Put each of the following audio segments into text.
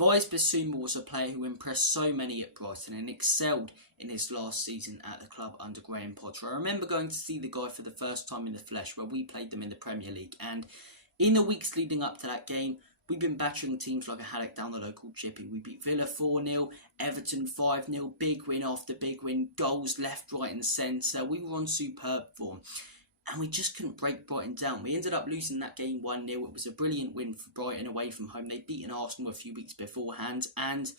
Yves Bissouma was a player who impressed so many at Brighton and excelled in his last season at the club under Graham Potter. I remember going to see the guy for the first time in the flesh where we played them in the Premier League, and in the weeks leading up to that game, we've been battering teams like a haddock down the local chippy. We beat Villa 4-0, Everton 5-0, big win after big win, goals left, right and centre. We were on superb form. And we just couldn't break Brighton down. We ended up losing that game 1-0. It was a brilliant win for Brighton away from home. They'd beaten Arsenal a few weeks beforehand. And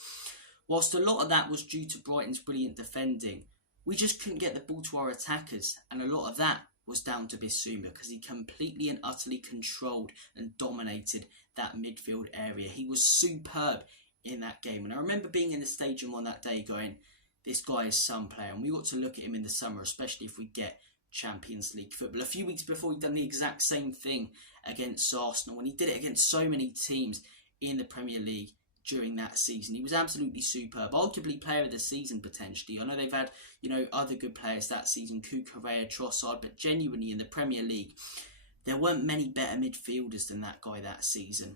whilst a lot of that was due to Brighton's brilliant defending, we just couldn't get the ball to our attackers. And a lot of that was down to Bissouma because he completely and utterly controlled and dominated that midfield area. He was superb in that game. And I remember being in the stadium on that day going, this guy is some player. And we ought to look at him in the summer, especially if we get Champions League football. A few weeks before, he'd done the exact same thing against Arsenal, and he did it against so many teams in the Premier League during that season. He was absolutely superb, arguably player of the season potentially. I know they've had, other good players that season, Correa, Trossard, but genuinely in the Premier League, there weren't many better midfielders than that guy that season.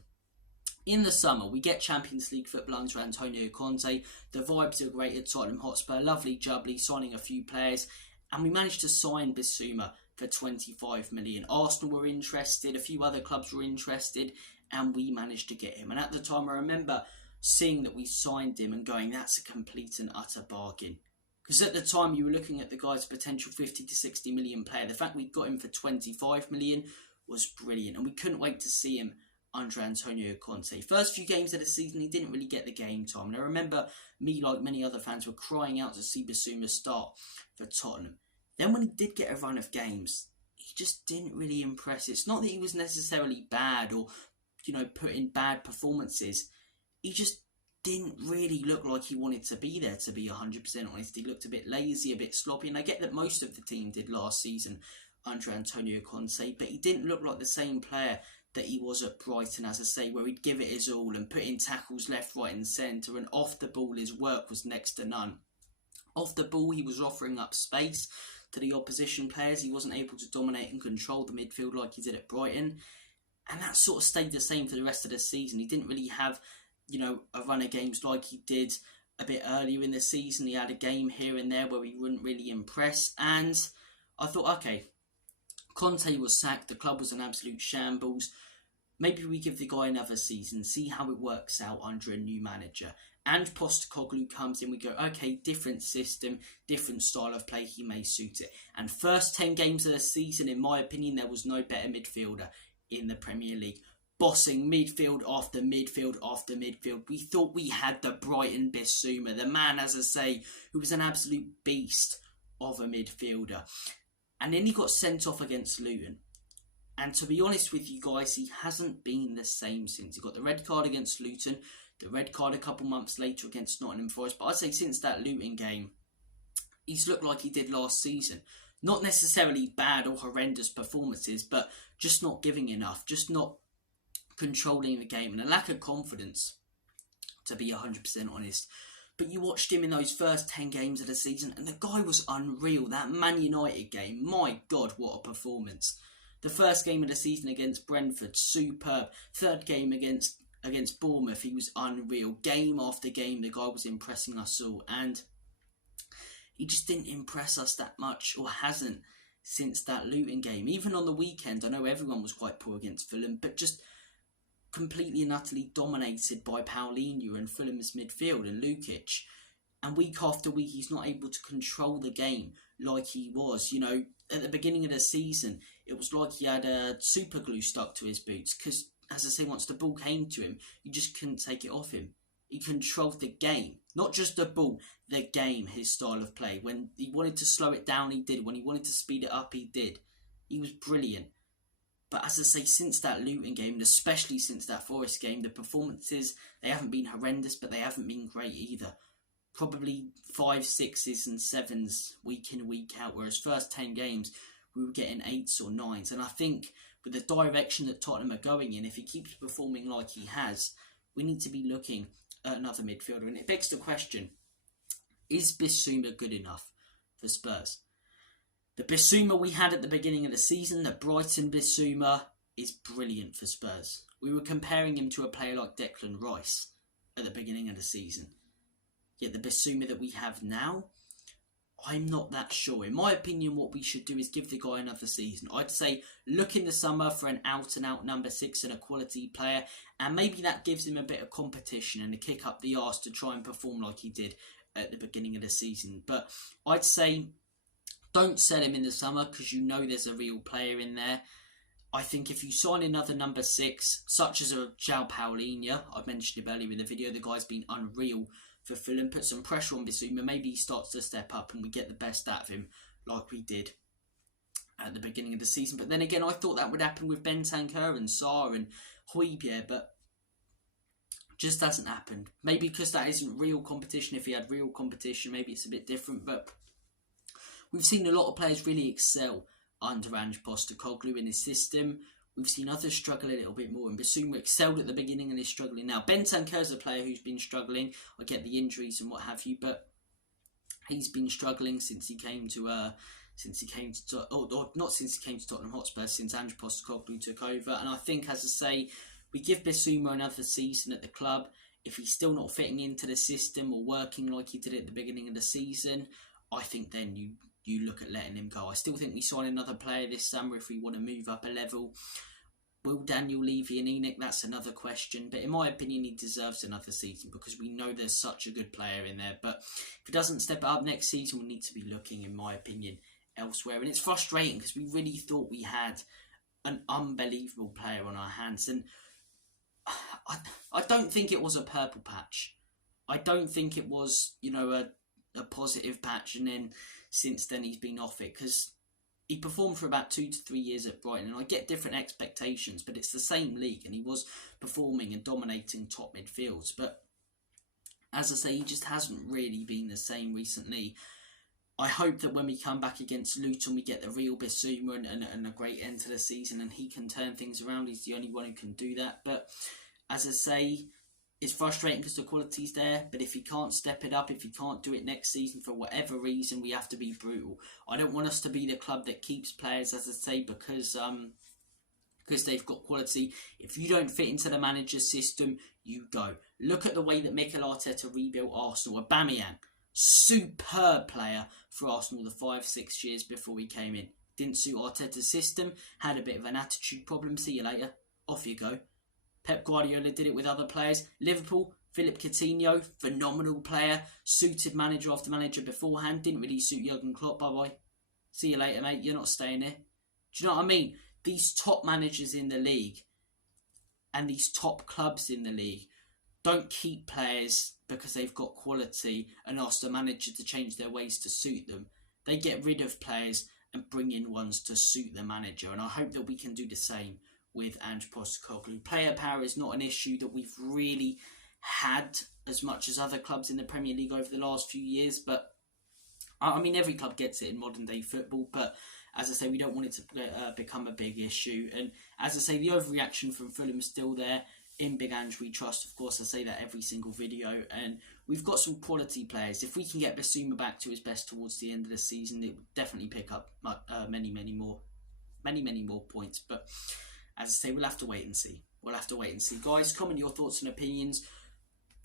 In the summer, we get Champions League football under Antonio Conte. The vibes are great at Tottenham Hotspur, lovely jubbly, signing a few players. And we managed to sign Bissouma for 25 million. Arsenal were interested, a few other clubs were interested, and we managed to get him. And at the time, I remember seeing that we signed him and going, that's a complete and utter bargain. Because at the time, you were looking at the guy's potential 50 to 60 million player. The fact we got him for 25 million was brilliant, and we couldn't wait to see him under Antonio Conte. First few games of the season, he didn't really get the game time. And I remember me, like many other fans, were crying out to see Bissouma start for Tottenham. Then when he did get a run of games, he just didn't really impress. It's not that he was necessarily bad or, put in bad performances. He just didn't really look like he wanted to be there, to be 100% honest. He looked a bit lazy, a bit sloppy, and I get that most of the team did last season under Antonio Conte, but he didn't look like the same player that he was at Brighton, as I say, where he'd give it his all and put in tackles left, right and centre, and off the ball his work was next to none. Off the ball, he was offering up space to the opposition players. He wasn't able to dominate and control the midfield like he did at Brighton. And that sort of stayed the same for the rest of the season. He didn't really have, a run of games like he did a bit earlier in the season. He had a game here and there where he wouldn't really impress. And I thought, okay, Conte was sacked. The club was an absolute shambles. Maybe we give the guy another season, see how it works out under a new manager. And Postecoglou comes in, we go, okay, different system, different style of play, he may suit it. And first 10 games of the season, in my opinion, there was no better midfielder in the Premier League. Bossing midfield after midfield after midfield. We thought we had the Brighton Bissouma, the man, as I say, who was an absolute beast of a midfielder. And then he got sent off against Luton. And to be honest with you guys, he hasn't been the same since. He got the red card against Luton, the red card a couple months later against Nottingham Forest. But I'd say since that Luton game, he's looked like he did last season. Not necessarily bad or horrendous performances, but just not giving enough, just not controlling the game, and a lack of confidence, to be 100% honest. But you watched him in those first 10 games of the season, and the guy was unreal. That Man United game, my God, what a performance. The first game of the season against Brentford, superb. Third game against Bournemouth, he was unreal. Game after game, the guy was impressing us all. And he just didn't impress us that much, or hasn't, since that Luton game. Even on the weekend, I know everyone was quite poor against Fulham, but just completely and utterly dominated by Paulinho and Fulham's midfield and Lukic. And week after week, he's not able to control the game like he was. At the beginning of the season, it was like he had super glue stuck to his boots. Because, as I say, once the ball came to him, you just couldn't take it off him. He controlled the game. Not just the ball, the game, his style of play. When he wanted to slow it down, he did. When he wanted to speed it up, he did. He was brilliant. But as I say, since that Luton game, and especially since that Forest game, the performances, they haven't been horrendous, but they haven't been great either. Probably 5s, 6s and 7s week in, week out, whereas first 10 games, we were getting 8s or 9s. And I think with the direction that Tottenham are going in, if he keeps performing like he has, we need to be looking at another midfielder. And it begs the question, is Bissouma good enough for Spurs? The Bissouma we had at the beginning of the season, the Brighton Bissouma, is brilliant for Spurs. We were comparing him to a player like Declan Rice. at the beginning of the season. Yet the Bissouma that we have now, I'm not that sure. In my opinion, what we should do is give the guy another season. I'd say look in the summer for an out-and-out number 6 and a quality player, and maybe that gives him a bit of competition and a kick up the arse to try and perform like he did at the beginning of the season. But I'd say don't sell him in the summer because you know there's a real player in there. I think if you sign another number 6, such as a João Paulinho, I mentioned him earlier in the video, the guy's been unreal for Fulham, put some pressure on Bissouma, maybe he starts to step up and we get the best out of him like we did at the beginning of the season. But then again, I thought that would happen with Bentancur and Sarr and Højbjerg, but just hasn't happened. Maybe because that isn't real competition. If he had real competition, maybe it's a bit different, but we've seen a lot of players really excel under Ange Postecoglou in his system. We've seen others struggle a little bit more, and Bissouma excelled at the beginning and is struggling now. Bentancur is a player who's been struggling. I get the injuries and what have you, but he's been struggling since he came to not since he came to Tottenham Hotspur, since Ange Postecoglou took over. And I think, as I say, we give Bissouma another season at the club. If he's still not fitting into the system or working like he did at the beginning of the season, I think then you look at letting him go. I still think we sign another player this summer if we want to move up a level. Will Daniel Levy and Enoch? That's another question. But in my opinion, he deserves another season because we know there's such a good player in there. But if he doesn't step up next season, we need to be looking, in my opinion, elsewhere. And it's frustrating because we really thought we had an unbelievable player on our hands. And I don't think it was a purple patch. I don't think it was, a positive patch and then since then he's been off it, because he performed for about 2 to 3 years at Brighton, and I get different expectations, but it's the same league and he was performing and dominating top midfields. But as I say, he just hasn't really been the same recently. I hope that when we come back against Luton, we get the real Bissouma and a great end to the season and he can turn things around. He's the only one who can do that. But as I say, it's frustrating because the quality's there, but if he can't step it up, if he can't do it next season for whatever reason, we have to be brutal. I don't want us to be the club that keeps players, as I say, because they've got quality. If you don't fit into the manager's system, you go. Look at the way that Mikel Arteta rebuilt Arsenal. Aubameyang, superb player for Arsenal the 5-6 years before he came in. Didn't suit Arteta's system, had a bit of an attitude problem. See you later. Off you go. Pep Guardiola did it with other players. Liverpool, Philippe Coutinho, phenomenal player, suited manager after manager beforehand, didn't really suit Jurgen Klopp, bye-bye. See you later, mate, you're not staying here. Do you know what I mean? These top managers in the league and these top clubs in the league don't keep players because they've got quality and ask the manager to change their ways to suit them. They get rid of players and bring in ones to suit the manager, and I hope that we can do the same with Ange Postecoglou. Player power is not an issue that we've really had as much as other clubs in the Premier League over the last few years, but I mean every club gets it in modern day football, but as I say, we don't want it to become a big issue. And as I say, the overreaction from Fulham is still there. In Big Ange we trust, of course. I say that every single video, and we've got some quality players. If we can get Bissouma back to his best towards the end of the season, it would definitely pick up many more points. But as I say, we'll have to wait and see. Guys, comment your thoughts and opinions.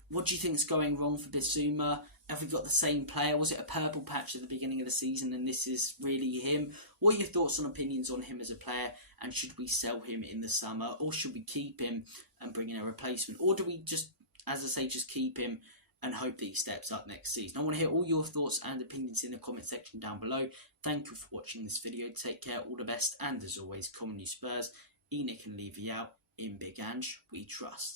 What do you think is going wrong for Bissouma? Have we got the same player? Was it a purple patch at the beginning of the season and this is really him? What are your thoughts and opinions on him as a player? And should we sell him in the summer? Or should we keep him and bring in a replacement? Or do we just, as I say, just keep him and hope that he steps up next season? I want to hear all your thoughts and opinions in the comment section down below. Thank you for watching this video. Take care, all the best. And as always, come on you Spurs. Enoch and Levy out. In Big Ange, we trust.